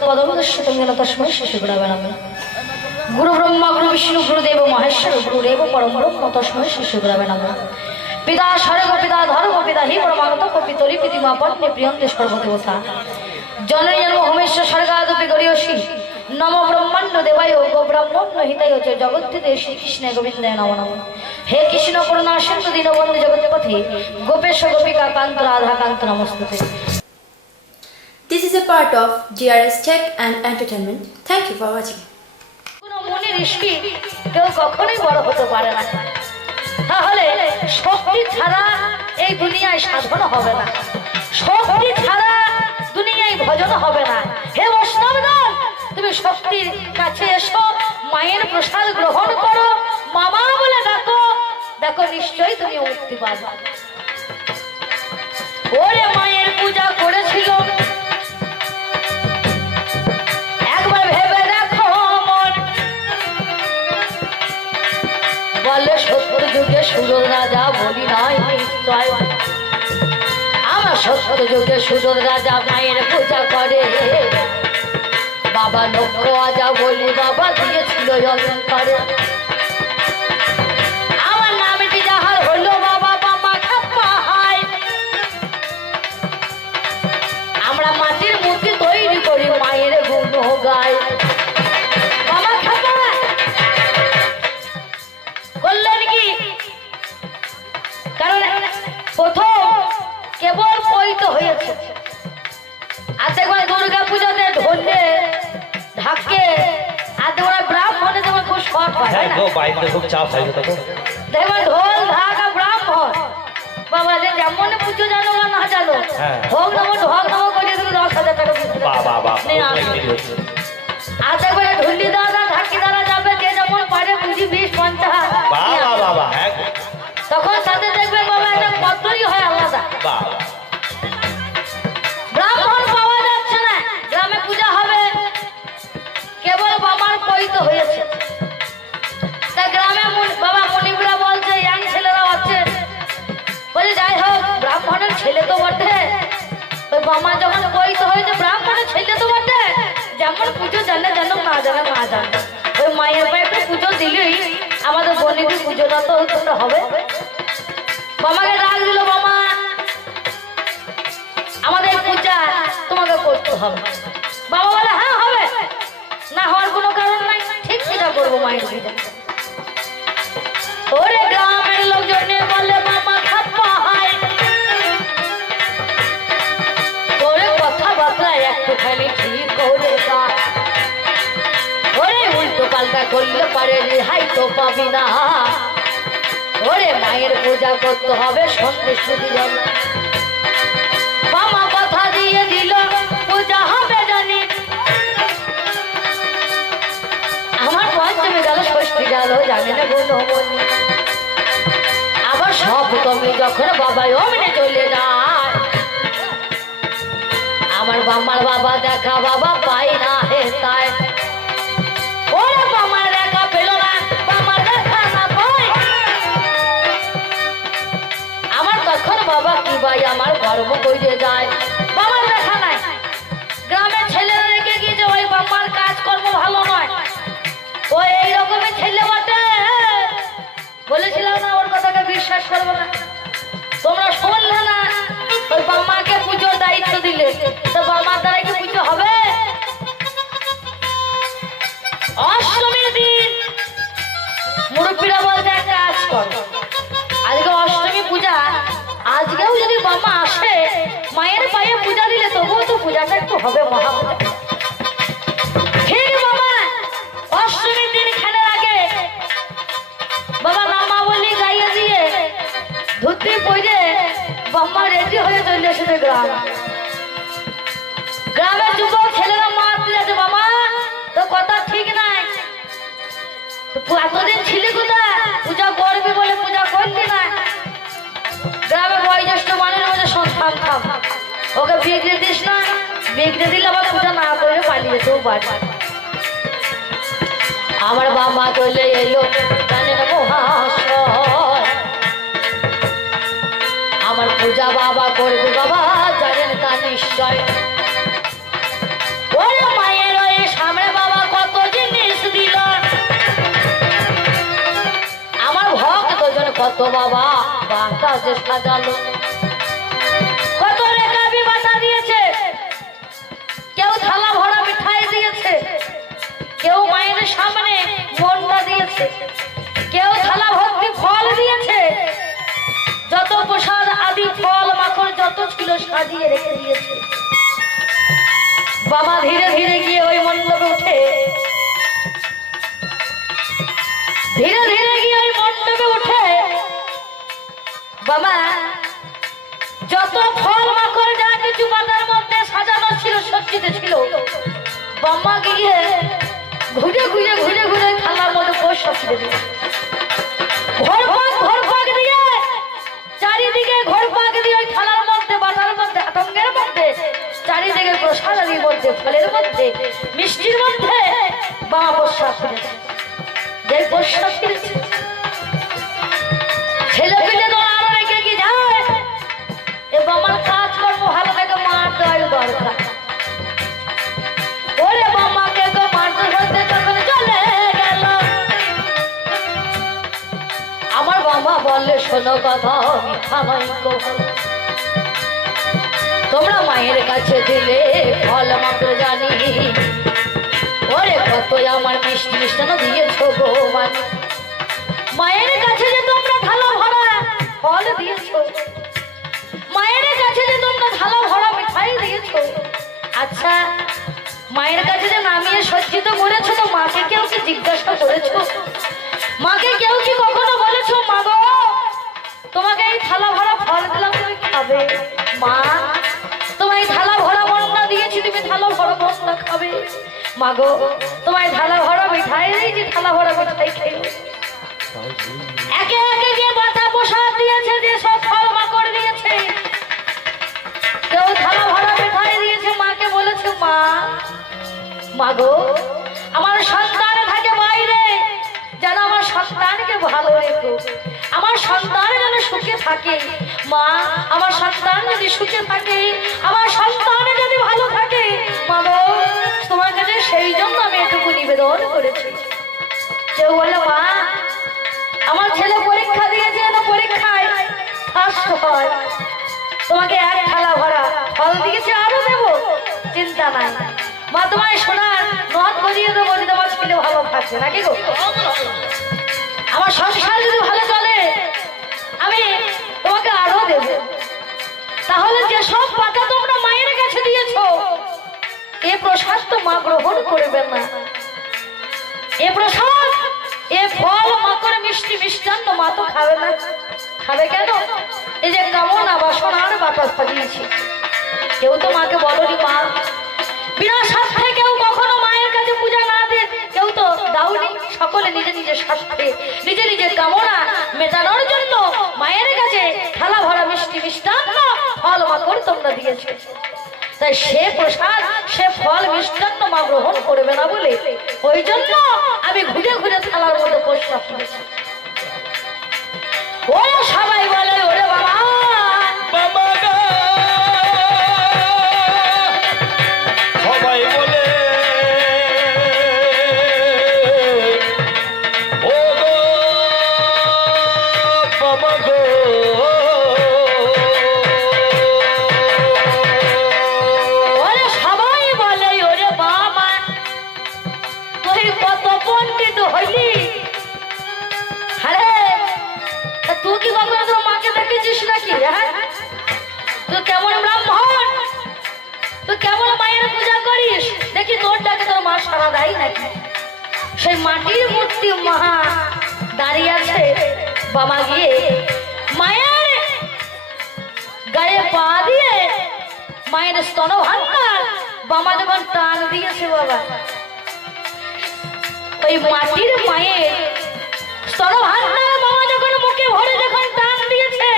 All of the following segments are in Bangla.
তৎপদস্যতম তস্মৈ শিশু গুণাবে নমঃ গুরু ব্রহ্মা, গুরু বিষ্ণু, গুরুদেব মহেশ্বর, গুরুদেব পরম ব্রহ্ম হে কৃষ্ণ করুণা সিন্ধু দীনবন্ধু জগৎপথে, গোপেশ গোপিকা কান্ত রাধা কান্ত নমস্তুতে। This is a part of GRS Tech and Entertainment. Thank you for watching. তাহলে শক্তি ছাড়া এই দুনিয়ায় সাধন হবে না শক্তি ছাড়া দুনিয়ায় ভজন হবে না হে তুমি শক্তির কাছে এসো, মায়ের প্রসাদ গ্রহণ করো, মামা বলে ডাকো, দেখো নিশ্চয়ই তুমি মুক্তি পাবে ওরে মায়ের বলে সত্তর যুগে সুযোগ রাজা বলি নয় আমার সত্তর যুগে সুযোগ রাজা মায়ের পূজা করে। বাবা লক্ষ্য আজা বলি, বাবা দিয়েছিল অলঙ্কারে চাপ হয় গো তখন দেখবেন ঢোল ঢাক ব্রাহ্মণ বাবা যে যেমন পুজো জানো বা না জানো হ্যাঁ। হোক নম ঢোক নম করে তুমি দশ হাজার টাকা নিয়ে আসো। আর দেখবেন ঢুলি দাদা ঢাকি দাদা যাবে যে যেমন পারে বুঝি বিশ পঞ্চাশ। বাহ বাহ হ্যাঁ। তখন তাদের দেখবেন বাবা একটা পত্রই হয় আলাদা বাহ বাহ। বাবা যখন পৈত হয়েছে ব্রাহ্মণের ছেলে তো বটে। যেমন পুজো জানে যেন না জানে না জানে। ওই মায়ের পায়ে একটু পুজো দিলেই আমাদের বনিদি পুজোটা তো হবে। বাবাকে ডাক দিল বাবা আমাদের পূজা তোমাকে করতে হবে। বাবা বলে হ্যাঁ হবে। না হওয়ার কোনো কারণ নাই, ঠিক সেটা করব মায়ের পূজা ওরে গ্রামের লোকজনে পারে রেহাই তো পাবি না। ওরে মায়ের পূজা করতে হবে সন্দেশ দিলাম মামা কথা দিয়ে দিল, পূজা হবে জানি। আমার পঞ্চমী গেল, ষষ্ঠী গেল, জানে না কোনো আবার সপ্তমী যখন বাবা অমনে চলে যায়, আমার বাবার বাবা দেখা বাবা পাই না। ভাই আমার গর্ব করে যায়। বাবার দেখা নাই। গ্রামের ছেলেরা রেখে গিয়েছে, ওই বাবার কাজকর্ম ভালো নয়। ও এই রকমের ছেলে বটে। বলেছিলাম না ওর কথাকে বিশ্বাস করব না। তোমরা শুনলে না ওই বাম্মাকে পুজোর দায়িত্ব দিলে। তো বাবার দ্বারা কি আজকেও যদি বাবা আসে, মায়ের পায়ে পূজা দিলে তবুও তো পূজাটা একটু হবে মামা দিয়ে ধুতি পরে বাম্মা রেডি হয়ে চলে এসেছে গ্রাম। গ্রামের যুবক ছেলেরা মার বাবা তো কথা ঠিক নাই। এতদিন ছিলি কোথায়? পূজা করবি বলে বিগড়ে দিস না বিগড়ে দিলে না করে পালিয়ে আমার বাবা চলে এলো আমার পূজা বাবা করবে বাবা, জানেন তা নিশ্চয়। ওই মায়ের সামনে বাবা কত জিনিস আমার কত বাবা বাঁকা যে সাজালো। কেউ মায়ের সামনে মন্ডা দিয়েছে। কেউ থালা ভর্তি ফল দিয়েছে। যত প্রসাদ আদি ফল মাখন যত ছিল সাজিয়ে রেখে দিয়েছে। বাবা ধীরে ধীরে গিয়ে ওই মণ্ডপে উঠে। ধীরে ধীরে গিয়ে ওই মণ্ডপে উঠে। বাবা, যত ফল মাখন যা কিছু বাজার মধ্যে সাজানো ছিল, সজ্জিত ছিল বাম্মা গিয়ে ঘুরে ঘুরে ঘুরে ঘুরে খালার দিয়ে চারিদিকে ঘর মধ্যে মধ্যে মধ্যে, চারিদিকে ফলের মধ্যে, মিষ্টির মধ্যে বাবা বসা ফিরেছে যে বসা ফিরেছে ছেলে তোমরা মায়ের কাছে দিলে ফল মাত্র জানি। ওরে কত আমার মিষ্টি মিষ্টান্ন দিয়েছ গো মানে মায়ের কাছে যে তোমরা ভালো ভরা ফল দিয়েছ। মায়ের কাছে যে তোমরা ভালো ভরা মিঠাই দিয়েছ। আচ্ছা মায়ের কাছে যে নামিয়ে সজ্জিত করেছ, তো মাকে কেউ কি জিজ্ঞাসা করেছ? মাকে কেউ কি কখনো বলেছ, মা তোমাকে এই থালা ভরা ফল দিলাম তুমি খাবে। মা, তোমায় থালা ভরা বন্যা দিয়েছি, তুমি থালা ভরা বন্যা খাবে। মা গো তোমায় থালা ভরা মিঠাই দিয়েছি থালা ভরা মিঠাই খেয়ে একে একে যে বাতা প্রসাদ দিয়েছে, যে সব ফল মাকড় দিয়েছে কেউ থালা ভরা মিঠাই দিয়েছে, মাকে বলেছে, মা মা গো আমার সন্তান থাকে। মা, আমার সন্তান যদি সুখে থাকে, আমার সন্তান যদি ভালো থাকে, মা তোমার কাছে সেই জন্য আমি এটুকু নিবেদন করেছি। কেউ বলে মা, আমার ছেলে পরীক্ষা দিয়েছে যেন পরীক্ষায় ফার্স্ট হয়। তোমাকে এক থালা ভরা ফল দিয়েছে, আরও দেবো, চিন্তা নাই। মা, তোমায় সোনার নদ করিয়ে দেবো, যদি তোমার ছেলে ভালো থাকছে নাকি গো? আমার সংসার যদি ভালো চলে, আমি দেব। তাহলে যে সব পাতা তোমরা মায়ের কাছে দিয়েছ, এ প্রসাদ তো মা গ্রহণ করবে না। এ প্রসাদ, এ ফল, মাকড়, মিষ্টি, মিষ্টান্ন মা তো খাবে না। খাবে কেন? এই যে কামনা, বাসনার বাতা সাজিয়েছি কেউ তো মাকে বলনি, মা, বিনা স্বার্থে তো সকলে নিজে নিজের স্বার্থে নিজে নিজের কামনা মেটানোর জন্য মায়ের কাছে থালা ভরা মিষ্টি মিষ্টান্ন ফল মাকড় তোমরা দিয়েছে। তাই সে প্রসাদ, সে ফল মিষ্টান্ন মা গ্রহণ করবে না বলে ওই জন্য আমি ঘুরে ঘুরে থালার মধ্যে প্রস্তাব করেছি ও সবাই বলে, ওরে মাটির মূর্তি মহা দাঁড়িয়ে আছে, বাবা গিয়ে মায়ের গায়ে পা দিয়ে মায়ের স্তন ভান্ডার বাবা যখন টান দিয়েছে বাবা। ওই মাটির মায়ের স্তন ভান্ডার বাবা যখন মুখে ভরে যখন টান দিয়েছে,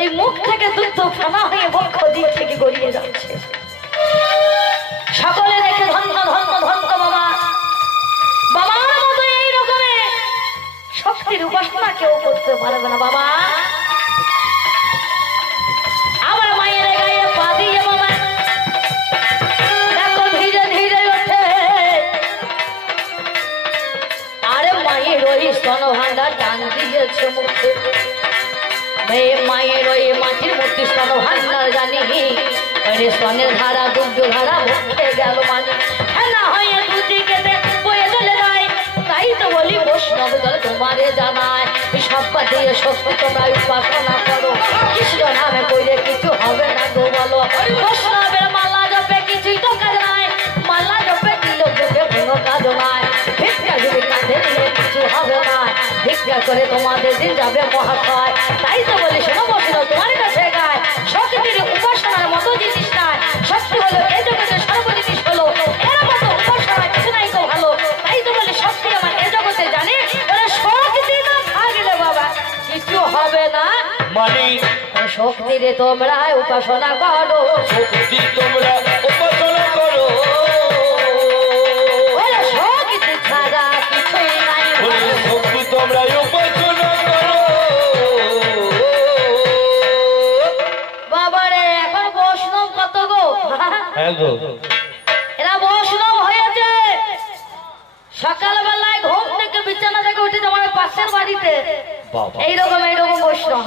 এই মুখ থেকে দুধ ফেনা হয়ে বক্ষ দিয়ে থেকে গড়িয়ে যাচ্ছে। সকলে উপাসনা কেউ করতে পারবে না, বাবা। ধীরে ধীরে ওঠে। আরে মায়ের ওই স্তন ভান্ডার বাবারা টান দিয়েছে মুখে। মেয়ে মায়ের ওই মাটির মূর্তি স্তন জানি। আরে স্তনের ধারা দুগ্ধ ধারা মুখে গেল মানে তাই তো বলি বৈষ্ণব দল তোমারে জানায় সব্বা দিয়ে শক্তি তোমরা উপাসনা করো। কৃষ্ণ নামে কইলে কিছু হবে না গো বলো। বৈষ্ণবের মালা জপে কিছুই তো কাজ নাই, মালা জপে দিল জপে কোনো কাজ নাই। ভিক্ষা যদি কাঁধে নিলে কিছু হবে না, ভিক্ষা করে তোমাদের দিন যাবে মহাশয়। তাই তো বলি শোনো বসিল তোমার কাছে শক্তি রে তোমরা উপাসনা করো। শক্তি তোমরা উপাসনা করো। শক্তি ছাড়া কিছুই নাই। শক্তি তোমরা উপাসনা করো। বাবারে এখন বৈষ্ণব কত গো? হ্যাঁ গো। এরা বৈষ্ণব হয়েছে। সকালবেলায় ঘুম থেকে বিছানা থেকে উঠে পাশের বাড়িতে। এইরকম এইরকম বৈষ্ণব।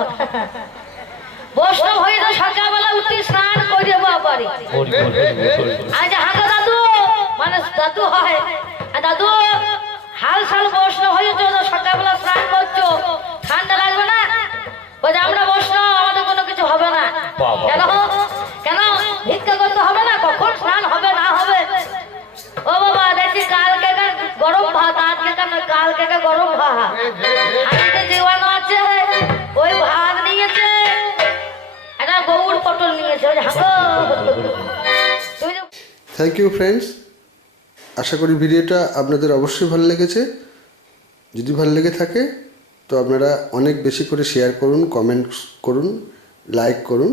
বৈষ্ণব হয়ে তো সকালবেলা উঠে স্নান করে বাবারে। আজ হাঁকা দাদু মানে দাদু হয়। দাদু হাল সাল বৈষ্ণব হয়েছো তো সকালবেলা স্নান করছ। ঠান্ডা লাগবে না? বলছে আমরা বৈষ্ণব আমাদের কোনো কিছু হবে না। কেন? কেন? ভিক্ষা করতে হবে না? কখন স্নান হবে না হবে? ও বাবা দেখছি কালকে গরম ভাত আজকে কেন? কালকে গরম ভাত। হাতে জীবাণু আছে ওই ভাত নিয়েছে। থ্যাংক ইউ ফ্রেন্ডস আশা করি ভিডিওটা আপনাদের অবশ্যই ভালো লেগেছে। যদি ভালো লেগে থাকে, তো আপনারা অনেক বেশি করে শেয়ার করুন কমেন্ট করুন লাইক করুন,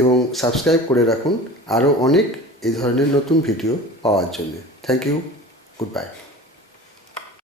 এবং সাবস্ক্রাইব করে রাখুন। আরও অনেক এই ধরনের নতুন ভিডিও পাওয়ার জন্য। Thank you good bye